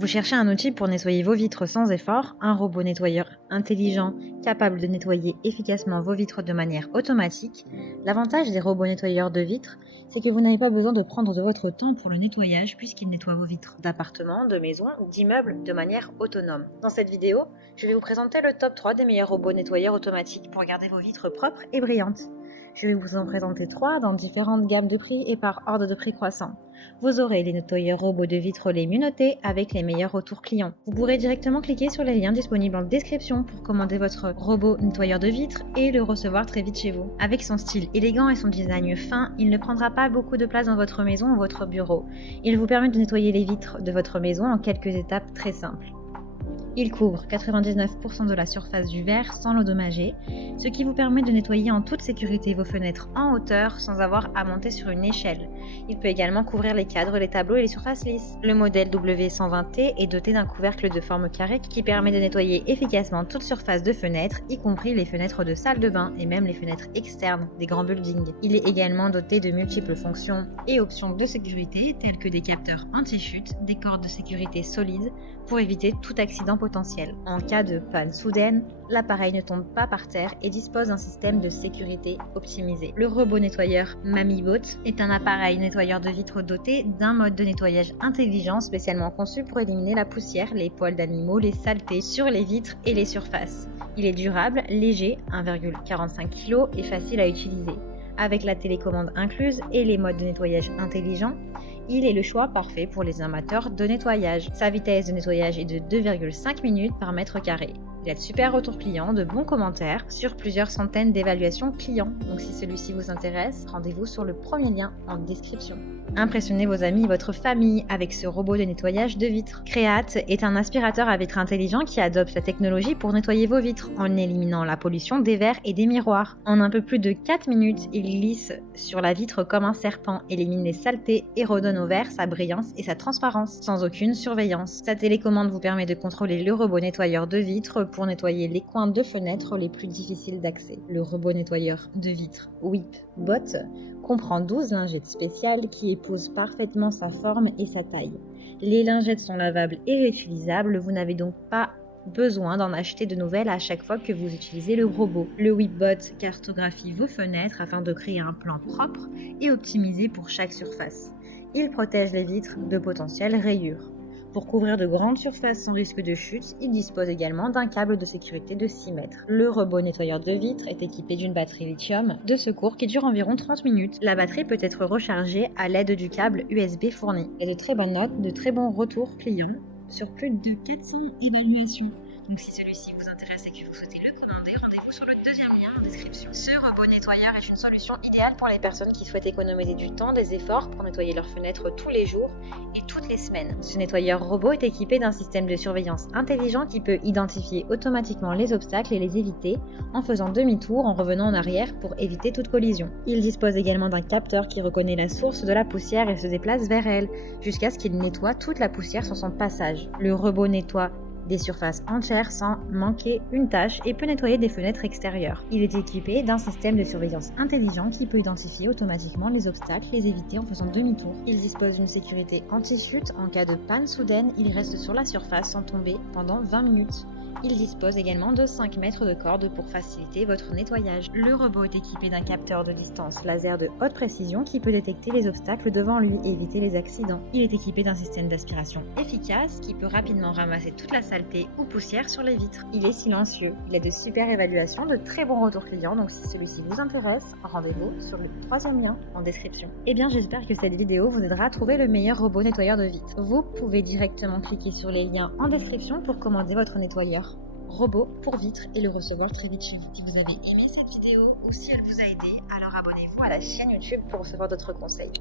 Vous cherchez un outil pour nettoyer vos vitres sans effort, un robot nettoyeur intelligent capable de nettoyer efficacement vos vitres de manière automatique. L'avantage des robots nettoyeurs de vitres, c'est que vous n'avez pas besoin de prendre de votre temps pour le nettoyage puisqu'ils nettoient vos vitres d'appartements, de maisons, d'immeubles de manière autonome. Dans cette vidéo, je vais vous présenter le top 3 des meilleurs robots nettoyeurs automatiques pour garder vos vitres propres et brillantes. Je vais vous en présenter 3 dans différentes gammes de prix et par ordre de prix croissant. Vous aurez les nettoyeurs robots de vitres les mieux notés avec les meilleurs retours clients. Vous pourrez directement cliquer sur les liens disponibles en description pour commander votre robot nettoyeur de vitres et le recevoir très vite chez vous. Avec son style élégant et son design fin, il ne prendra pas beaucoup de place dans votre maison ou votre bureau. Il vous permet de nettoyer les vitres de votre maison en quelques étapes très simples. Il couvre 99% de la surface du verre sans l'endommager, ce qui vous permet de nettoyer en toute sécurité vos fenêtres en hauteur sans avoir à monter sur une échelle. Il peut également couvrir les cadres, les tableaux et les surfaces lisses. Le modèle W120T est doté d'un couvercle de forme carrée qui permet de nettoyer efficacement toute surface de fenêtre, y compris les fenêtres de salle de bain et même les fenêtres externes des grands buildings. Il est également doté de multiples fonctions et options de sécurité telles que des capteurs anti-chute, des cordes de sécurité solides pour éviter tout accident potentiel. En cas de panne soudaine, l'appareil ne tombe pas par terre et dispose d'un système de sécurité optimisé. Le robot nettoyeur MamiBot est un appareil nettoyeur de vitres doté d'un mode de nettoyage intelligent spécialement conçu pour éliminer la poussière, les poils d'animaux, les saletés sur les vitres et les surfaces. Il est durable, léger, 1,45 kg et facile à utiliser. Avec la télécommande incluse et les modes de nettoyage intelligents, il est le choix parfait pour les amateurs de nettoyage. Sa vitesse de nettoyage est de 2,5 minutes par mètre carré. Il a de super retours clients, de bons commentaires sur plusieurs centaines d'évaluations clients. Donc si celui-ci vous intéresse, rendez-vous sur le premier lien en description. Impressionnez vos amis et votre famille avec ce robot de nettoyage de vitres. Create est un aspirateur à vitres intelligent qui adopte la technologie pour nettoyer vos vitres en éliminant la pollution des verres et des miroirs. En un peu plus de 4 minutes, il glisse sur la vitre comme un serpent, élimine les saletés et redonne au verre sa brillance et sa transparence sans aucune surveillance. Sa télécommande vous permet de contrôler le robot nettoyeur de vitres pour nettoyer les coins de fenêtres les plus difficiles d'accès. Le robot nettoyeur de vitres WhipBot comprend 12 lingettes spéciales qui épousent parfaitement sa forme et sa taille. Les lingettes sont lavables et réutilisables, vous n'avez donc pas besoin d'en acheter de nouvelles à chaque fois que vous utilisez le robot. Le WhipBot cartographie vos fenêtres afin de créer un plan propre et optimisé pour chaque surface. Il protège les vitres de potentielles rayures. Pour couvrir de grandes surfaces sans risque de chute, il dispose également d'un câble de sécurité de 6 mètres. Le robot nettoyeur de vitres est équipé d'une batterie lithium de secours qui dure environ 30 minutes. La batterie peut être rechargée à l'aide du câble USB fourni. Et de très bonnes notes, de très bons retours clients sur plus de 400 évaluations. Donc si celui-ci vous intéresse et que vous souhaitez le commander, rendez-vous sur le deuxième lien en description. Ce robot nettoyeur est une solution idéale pour les personnes qui souhaitent économiser du temps, des efforts pour nettoyer leurs fenêtres tous les jours et toutes les semaines. Ce nettoyeur robot est équipé d'un système de surveillance intelligent qui peut identifier automatiquement les obstacles et les éviter en faisant demi-tour en revenant en arrière pour éviter toute collision. Il dispose également d'un capteur qui reconnaît la source de la poussière et se déplace vers elle jusqu'à ce qu'il nettoie toute la poussière sur son passage. Le robot nettoie des surfaces entières sans manquer une tâche et peut nettoyer des fenêtres extérieures. Il est équipé d'un système de surveillance intelligent qui peut identifier automatiquement les obstacles, les éviter en faisant demi-tour. Il dispose d'une sécurité anti-chute. En cas de panne soudaine, il reste sur la surface sans tomber pendant 20 minutes. Il dispose également de 5 mètres de corde pour faciliter votre nettoyage. Le robot est équipé d'un capteur de distance laser de haute précision qui peut détecter les obstacles devant lui et éviter les accidents. Il est équipé d'un système d'aspiration efficace qui peut rapidement ramasser toute la saleté ou poussière sur les vitres. Il est silencieux. Il a de super évaluations, de très bons retours clients, donc si celui-ci vous intéresse, rendez-vous sur le troisième lien en description. Et bien j'espère que cette vidéo vous aidera à trouver le meilleur robot nettoyeur de vitres. Vous pouvez directement cliquer sur les liens en description pour commander votre nettoyeur robot pour vitres et le recevoir très vite chez vous. Si vous avez aimé cette vidéo ou si elle vous a aidé, alors abonnez-vous à la chaîne YouTube pour recevoir d'autres conseils.